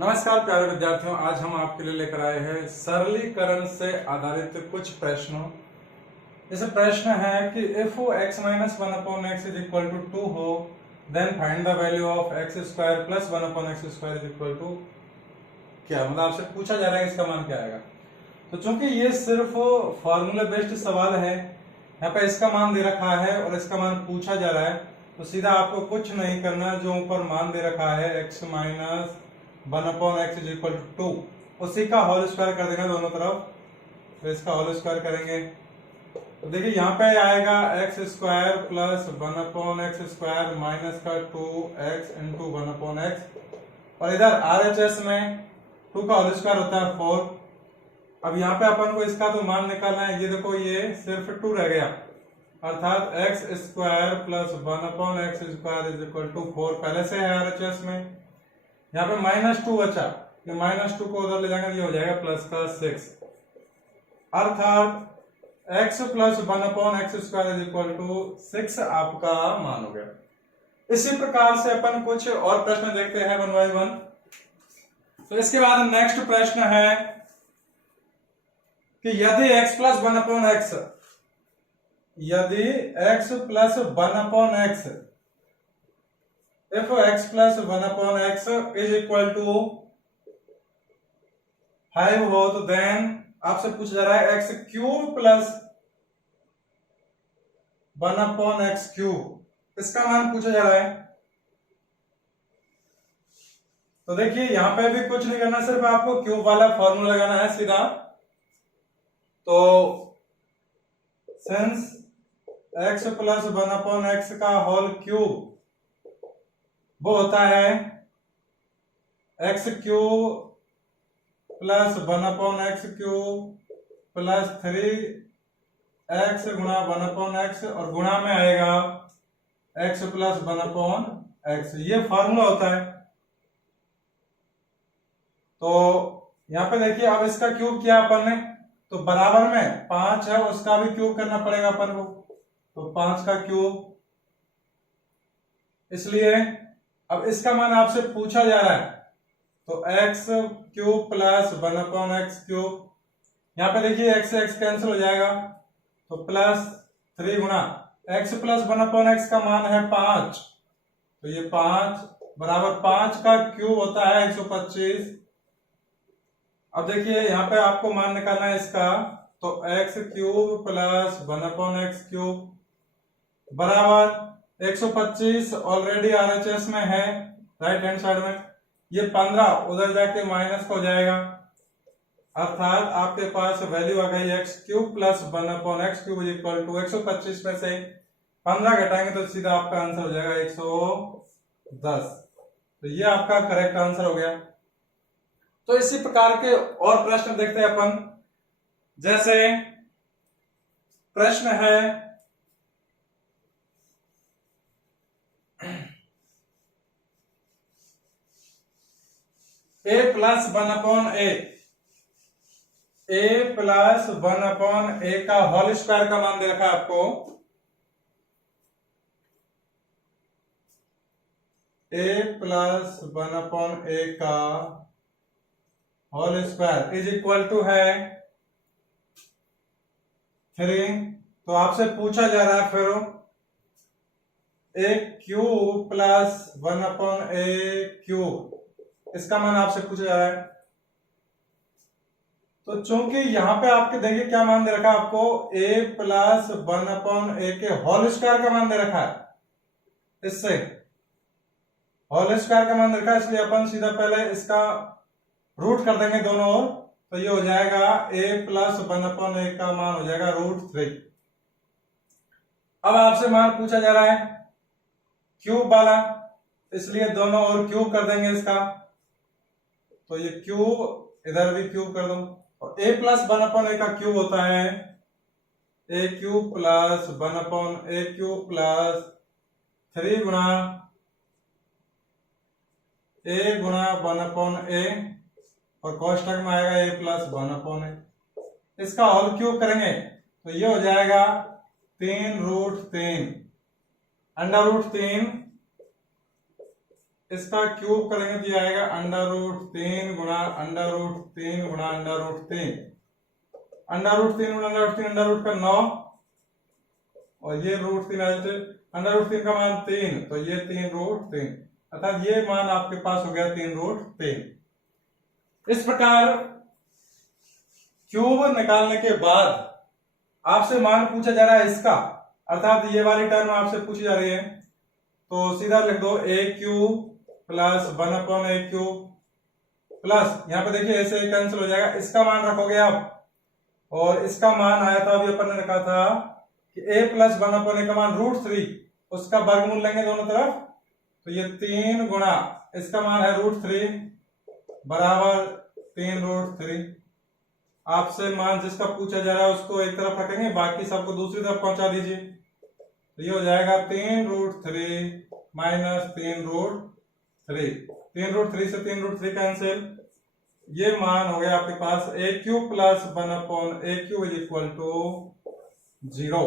नमस्कार प्यारे विद्यार्थियों, आज हम आपके लिए लेकर आए हैं सरलीकरण से आधारित कुछ प्रश्नों। जैसे प्रश्न है कि if x minus one upon x is equal to 2 हो, then find the value of x square plus one upon x square is equal to क्या। मतलब आपसे पूछा जा रहा है इसका मान क्या आएगा। तो चूंकि ये सिर्फ फॉर्मूला बेस्ड सवाल है, यहाँ पे इसका मान दे रखा है और इसका मान पूछा जा रहा है, तो सीधा आपको कुछ नहीं करना, जो ऊपर मान दे रखा है x minus one upon x is equal to 2, उसी का होल स्क्वायर कर देना दोनों तरफ। तो इसका होल स्क्वायर करेंगे तो देखिए यहाँ पे आएगा x square plus one upon x square minus का 2x into one upon x, और इधर RHS में 2 का होल स्क्वायर होता है 4। अब यहाँ पे अपन को इसका तो मान निकालना है। ये देखो ये सिर्फ 2 रह गया, अर्थात x square plus one upon x square is equal to 4 पहले से है RHS में। यहाँ पे -2 बचा, ये -2 को उधर ले जाएंगे, ये हो जाएगा प्लस का 6, अर्थात x plus one upon x square is equal to 6 आपका मान हो गया। इसी प्रकार से अपन कुछ और प्रश्न देखते हैं 1 बाय 1। तो इसके बाद नेक्स्ट प्रश्न है कि यदि x plus one upon x, यदि x plus one upon x, if x plus 1 upon x is equal to 5 हो, तो देन आपसे पूछा जा रहा है x cube plus 1 upon x cube, इसका मान पूछा जा रहा है। तो देखिए यहां पे भी कुछ नहीं करना, सिर्फ आपको क्यूब वाला फॉर्मूला लगाना है सीधा। तो since x plus 1 upon x का होल क्यूब वो होता है x cube plus 1 upon x cube plus 3x गुणा 1 अपॉन एक्स, और गुणा में आएगा x प्लस 1 अपॉन एक्स, ये फॉर्मूला होता है। तो यहां पे देखिए अब इसका क्यूब किया अपन ने, तो बराबर में 5 है, उसका भी क्यूब करना पड़ेगा अपन को, तो 5 का क्यूब। इसलिए अब इसका मान आपसे पूछा जा रहा है, तो x cube plus 1 upon x cube, यहां पे देखिए x से x कैंसिल हो जाएगा, तो प्लस 3 गुणा x प्लस 1 अपॉन एक्स का मान है 5, तो ये 5 बराबर 5 का क्यूब होता है 125। अब देखिए यहाँ पे आपको मान निकालना है इसका, तो x cube plus 1 upon x cube बराबर 125 ऑलरेडी RHS में है राइट हैंड साइड में, ये 15 उधर जाके माइनस हो जाएगा, अर्थात आपके पास वैल्यू आ गई x cube plus 1 upon x cube equal to 125 में से 15 घटाएंगे तो सीधा आपका आंसर हो जाएगा 110। तो ये आपका करेक्ट आंसर हो गया। तो इसी प्रकार के और प्रश्न देखते हैं अपन। जैसे प्रश्न है a plus 1 upon a plus 1 upon a का होल स्क्वायर का मान दे रखा है आपको। a प्लस 1 अपॉन a का whole square is equal to है 3। तो आपसे पूछा जा रहा है फिर a cube plus 1 upon a cube, इसका मान आपसे पूछा जा रहा है। तो चूंकि यहां पे आपके देखिए क्या मान दे रखा है आपको, a प्लस 1 अपॉन a के होल स्क्वायर का मान दे रखा है, इससे होल स्क्वायर का मान दे रखा है, इसलिए अपन सीधा पहले इसका रूट कर देंगे दोनों ओर, तो ये हो जाएगा a प्लस 1 अपॉन a का मान हो जाएगा √3। अब आपसे मान पूछा जा रहा है क्यूब वाला, इसलिए दोनों ओर क्यूब कर देंगे इसका, तो ये क्यूब इधर भी क्यूब कर दो, और a प्लस 1 अपॉन a का क्यूब होता है a cube plus 1 upon a cube plus 3 गुणा a गुणा 1 अपॉन a, और कोष्टक में आएगा a प्लस 1 अपॉन a, इसका होल क्यूब करेंगे तो ये हो जाएगा 3√3 अंडर रूट 3 इसका क्यूब करेंगे तो ये आएगा √3 गुणा √3 गुणा √3, √3 गुणा √3, अंडर का 9 और ये √3 आए थे, √3 का मान 3 तो ये 3√3, अर्थात ये मान आपके पास हो गया 3√3। इस प्रकार क्यूब निकालने के बाद आपसे मान पूछा जा रहा है इसका, अर्थात ये वाली टर्म आपसे पूछी जा रही है, तो सीधा लिख दो a cube plus 1/a cube plus, यहाँ पे देखिए ऐसे कैंसिल हो जाएगा, इसका मान रखोगे आप और इसका मान आया था अभी अपन ने रखा था कि a प्लस 1/a का मान √3, उसका वर्गमूल लेंगे दोनों तरफ तो ये 3 गुणा इसका मान है √3 बराबर 3√3। आपसे मान जिसका पूछा जा रहा है उसको एक तरफ रखेंगे, बाकी सबको दूसरी तरफ पहुंचा दीजिए, तो ये हो जाएगा 3√3 माइनस 3√3, 3√3 से 3√3 कैंसिल, ये मान हो गया आपके पास a cube plus 1/a cube is equal to 0।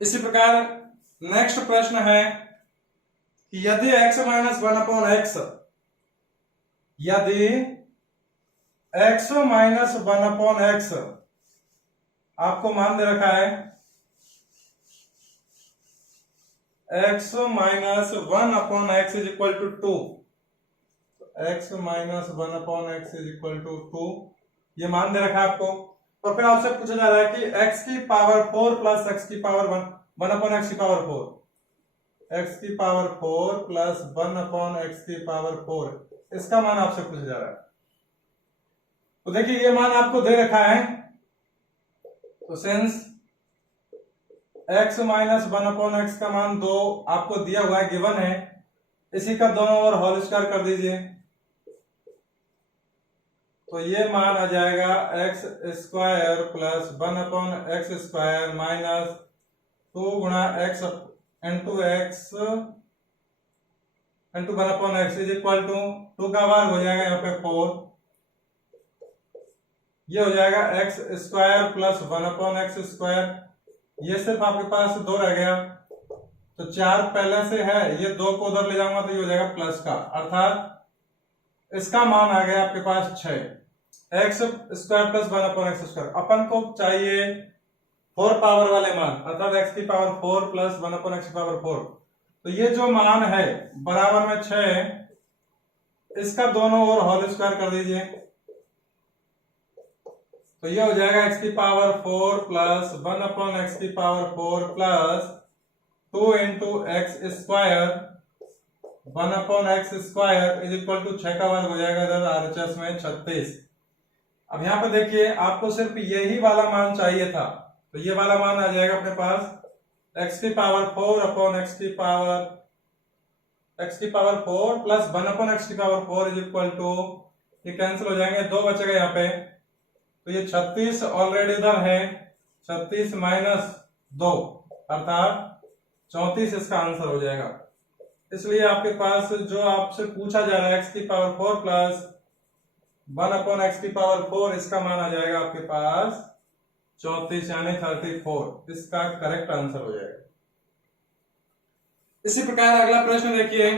इसी प्रकार नेक्स्ट प्रश्न है कि यदि x माइनस 1/x, यदि x माइनस 1/x आपको मान दे रखा है x minus 1/x is equal to 2, x minus 1/x is equal to 2, ये मान दे रखा है आपको, और फिर आपसे पूछा जा रहा है कि x की पावर 4 प्लस x की पावर 1/x की पावर 4, x की पावर 4 प्लस 1/x की पावर 4, इसका मान आपसे पूछा जा रहा है। तो देखिए ये मान आपको दे रखा है, तो सिंस x माइनस 1/x का मान 2 आपको दिया हुआ है, गिवन है, इसी का दोनों ओर होल स्क्वायर कर दीजिए, तो ये मान आ जाएगा x square plus 1/x square minus 2 गुणा x into x into 1/x is equal to 2 का वर्ग हो जाएगा यहाँ पे 4, ये हो जाएगा x square plus 1/x square, ये सिर्फ आपके पास 2 रह गया, तो 4 पहले से है, ये 2 को उधर ले जाऊंगा तो ये हो जाएगा प्लस का, अर्थात इसका मान आ गया आपके पास 6, x square plus 1/x square. अपन को चाहिए 4 पावर वाले मान, अर्थात x की पावर 4 प्लस 1/x की पावर 4, तो ये जो मान है बराबर में 6, इसका दोनों ओर होल स्क्वायर कर दीजिए, तो ये हो जाएगा x की पावर 4 प्लस 1/x की power 4 plus 2 into x square 1/x square is equal to 6 का वर्ग हो जाएगा इधर RHS में 36। अब यहाँ पे देखिए आपको सिर्फ यही वाला मान चाहिए था, तो ये वाला मान आ जाएगा अपने पास x की पावर 4/x की पावर 4 प्लस 1/x की पावर 4 इज इक्वल टू, ये कैंसिल हो जाएंगे, 2 बचेगा यहाँ पे, तो ये 36 ऑलरेडी इधर है, 36 माइनस 2 अर्थात 34 इसका आंसर हो जाएगा। इसलिए आपके पास जो आपसे पूछा जा रहा है x की पावर 4 प्लस 1/x की पावर 4, इसका मान आ जाएगा आपके पास 34 यानी 34, इसका करेक्ट आंसर हो जाएगा। इसी प्रकार अगला प्रश्न देखिए,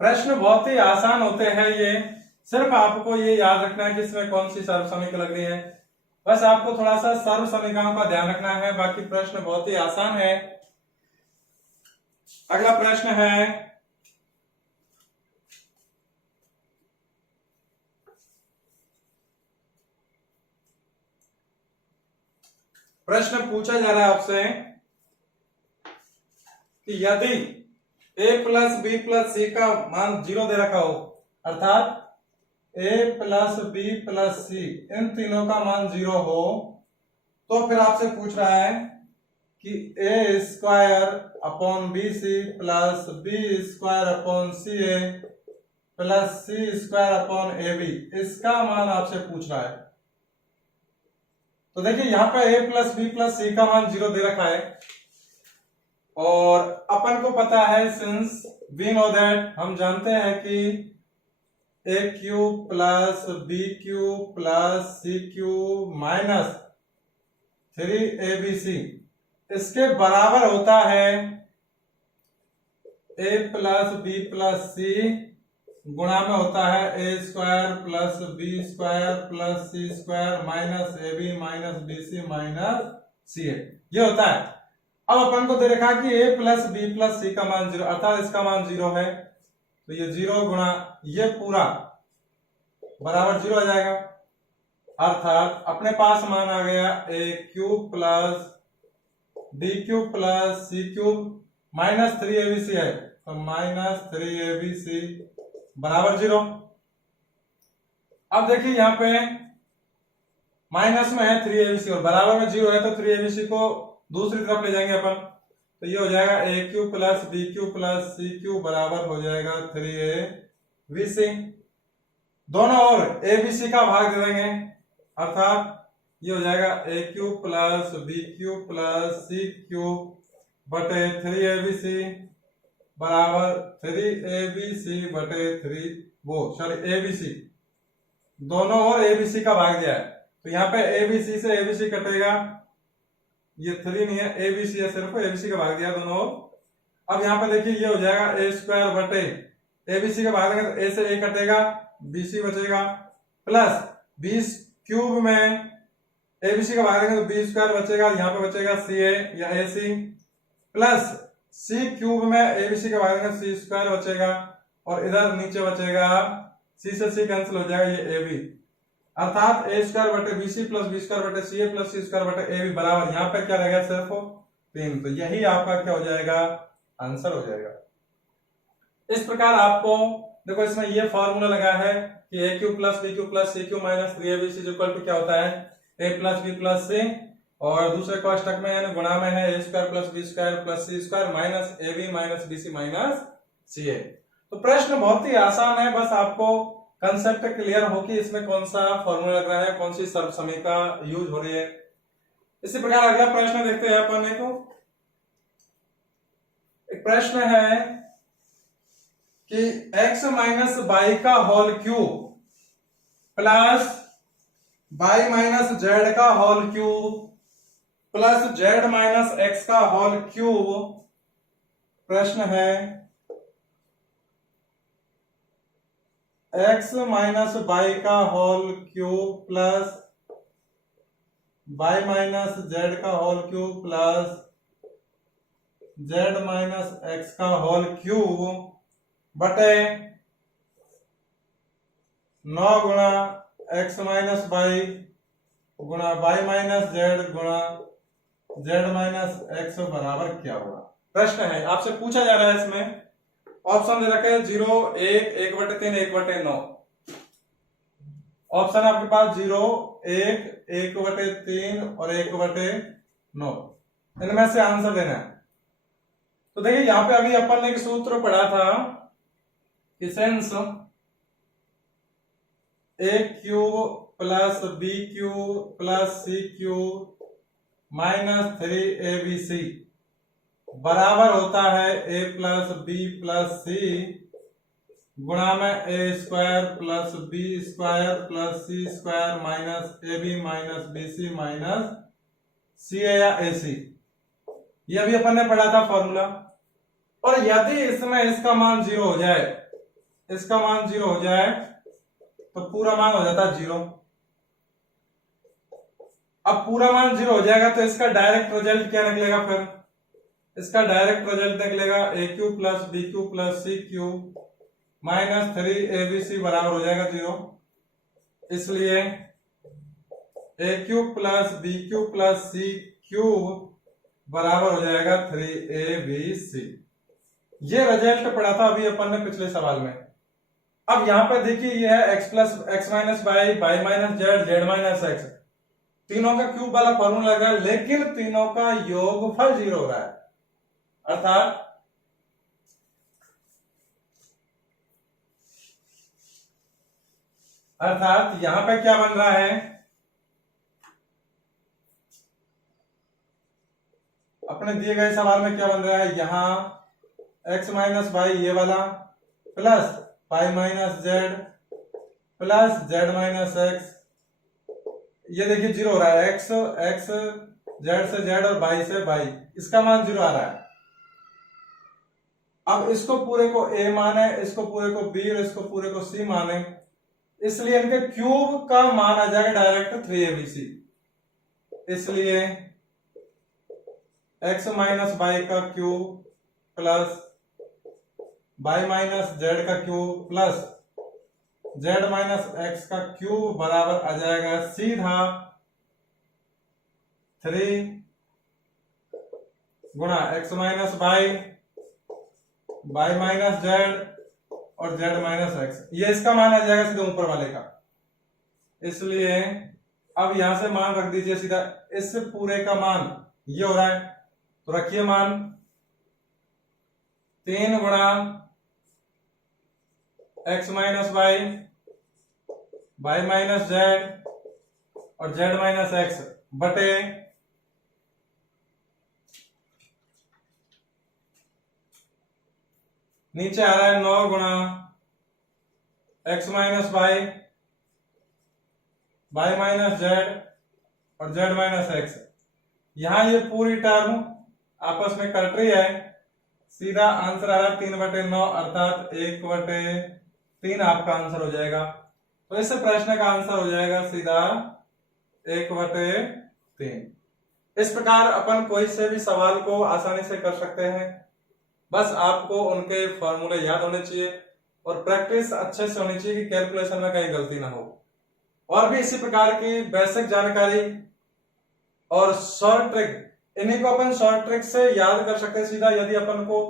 प्रश्न बहुत ही आसान होते हैं, ये सिर्फ आपको ये याद रखना है कि इसमें कौन सी सर्व समीकरण लग रही है, बस आपको थोड़ा सा सर्व समीकरणों का ध्यान रखना है, बाकी प्रश्न बहुत ही आसान है। अगला प्रश्न है, प्रश्न पूछा जा रहा है आपसे कि यदि a प्लस बी प्लस सी का मान 0 दे रखा हो, अर्थात a प्लस बी प्लस सी इन तीनों का मान 0 हो, तो फिर आपसे पूछ रहा है कि a square upon b c plus B square upon c a plus C square upon a b, इसका मान आपसे पूछ रहा है। तो देखिए यहाँ पे a प्लस बी प्लस सी का मान 0 दे रखा है, और अपन को पता है सिंस वी नो दैट, हम जानते हैं कि a cube plus B cube plus C cube minus 3abc इसके बराबर होता है a plus B plus C गुणा में होता है A square plus B square plus C square minus A B minus B C minus C A, ये होता है। अब अपन को दे रखा कि a प्लस बी प्लस सी का मान 0 अर्थात इसका मान 0 है, तो ये 0 गुणा ये पूरा बराबर 0 आ जाएगा, अर्थात अपने पास मान आ गया a cube plus B cube plus C cube minus 3abc है, तो माइनस 3abc बराबर 0। अब देखिए यहाँ पे माइनस में है 3abc और बराबर में 0 है, तो 3abc को दूसरी तरफ ले जाएंगे अपन, तो ये हो जाएगा a cube plus B cube plus C cube बराबर हो जाएगा 3abc। दोनों ओर abc का भाग दे देंगे, अर्थात ये हो जाएगा a cube plus B cube plus C cube बटे 3abc बराबर 3abc बटे 3 abc दोनों ओर abc का भाग दिया है, तो यहाँ पे abc से abc कटेगा, ये 3 नहीं है abc है, सिर्फ abc का भाग दिया दोनों ओर। अब यहाँ पे देखिए ये हो जाएगा a स्क्वायर बटे abc का भाग देंगे तो a से a कटेगा, bc बचेगा, प्लस b क्यूब में abc का भाग देंगे तो b स्क्वायर बचेगा, यहाँ पे बचेगा ca या ac, प्लस c क्यूब में abc का भाग देंगे c स्क्वायर बचेगा, और इधर नीचे बचेगा c से c कैंसिल हो जाएगा, ये ab, अर्थात a स्क्वायर बटे bc प्लस b स्क्वायर बटे ca प्लस c स्क्वायर बटे ab बराबर यहाँ पे क्या रहेगा सिर्फ 3, तो यही आपका क्या हो जाएगा आंसर हो जाएगा। इस प्रकार आपको देखो इसमें ये फॉर्मूला लगा है कि a cube plus B cube plus C cube minus 3abc equal to क्या होता है a plus B plus C, और दूसरे कोष्टक में यानी गुणा में है a square plus B square plus C square minus A B minus B C minus C A. तो प्रश्न बहुत ही आसान है, बस आपको कंसेप्ट क्लियर हो कि इसमें कौन सा फॉर्मूला लग रहा है, कौन सी सर्वसमीका यूज हो रही है। इसी प्रकार अगला प्रश्न देखते हैं अपन को। एक प्रश्न है कि x माइनस बाई का whole cube plus Y minus Z का whole cube plus Z minus X का होल क्यूब। प्रश्न है x माइनस बाई का whole cube plus Y minus Z का whole cube plus Z minus X का whole cube बटे 9 गुणा X minus Y गुणा बाई माइनस जेड गुणा जेड माइनस एक्स बराबर क्या होगा। प्रश्न है आपसे पूछा जा रहा है, इसमें ऑप्शन दे रखे हैं 0 1 1/3 1/9। ऑप्शन आपके पास 0 1 1/3 और 1/9, इनमें से आंसर देना है। तो देखिए यहां पे अभी अपन ने एक सूत्र पढ़ा था कि since a cube plus B cube plus C cube minus 3abc बराबर होता है a plus B plus C गुणा में a square plus B square plus C square minus A B minus B C minus C A या A सी। ये अभी अपन ने पढ़ा था फॉर्मूला। और यदि इसमें इसका मान 0 हो जाए, इसका मान 0 हो जाए तो पूरा मान हो जाता है 0। अब पूरा मान 0 हो जाएगा तो इसका डायरेक्ट रिजल्ट क्या निकलेगा, फिर इसका डायरेक्ट रिजल्ट निकलेगा a cube plus B cube plus C cube minus 3abc बराबर हो जाएगा 0। इसलिए a cube plus B cube plus C cube बराबर हो जाएगा 3abc। ये रिजल्ट पढ़ा था अभी अपन ने पिछले सवाल में। अब यहां पर देखिए ये है x plus x minus Y Y minus Z Z minus x, तीनों का क्यूब वाला फॉर्मूला लग रहा है, लेकिन तीनों का योगफल 0 हो रहा है। अर्थात यहां पे क्या बन रहा है, अपने दिए गए सवाल में क्या बन रहा है, यहां x माइनस बाई ये वाला plus Y minus Z plus Z minus X, ये देखिए 0 हो रहा है। x जेड से जेड और बाई से बाई, इसका मान 0 आ रहा है। अब इसको पूरे को a माने, इसको पूरे को b और इसको पूरे को c माने, इसलिए इनके क्यूब का मान आ जाएगा डायरेक्ट 3abc। इसलिए x माइनस बाई का cube plus Y minus Z का cube plus Z minus X का क्यूब बराबर आ जाएगा सीधा 3 गुणा x minus Y, Y minus Z और जेड माइनस एक्स। ये इसका मान आ जाएगा सीधा ऊपर वाले का। इसलिए अब यहां से मान रख दीजिए सीधा, इस पूरे का मान ये हो रहा है, तो रखिए मान 3 गुणा x minus Y, Y minus Z और जेड माइनस एक्स बटे नीचे आ रहा है 9 गुणा x minus Y, Y minus Z और जेड माइनस एक्स। यहां ये पूरी टर्म आपस में कट रही है, सीधा आंसर आ रहा है 3/9 अर्थात 1/3 आपका आंसर हो जाएगा। तो इस प्रश्न का आंसर हो जाएगा सीधा 1/3। इस प्रकार अपन कोई से भी सवाल को आसानी से कर सकते हैं, बस आपको उनके फॉर्मूले याद होने चाहिए और प्रैक्टिस अच्छे से होनी चाहिए कि कैलकुलेशन में कहीं गलती ना हो। और भी इसी प्रकार की बेसिक जानकारी और शॉर्ट ट्रिक, इन्हीं को अपन शॉर्ट ट्रिक से याद कर सकते हैं सीधा, यदि अपन को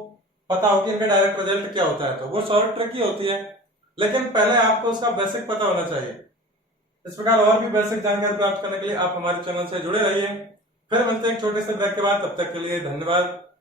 पता हो कि इनका डायरेक्ट रिजल्ट क्या होता है तो वो शॉर्ट ट्रिक ही होती है, लेकिन पहले आपको उसका बेसिक पता होना चाहिए। इस प्रकार और भी बेसिक जानकारी प्राप्त करने के लिए आप हमारे चैनल से जुड़े रहिए। फिर मिलते हैं एक छोटे से ब्रेक के बाद, तब तक के लिए धन्यवाद।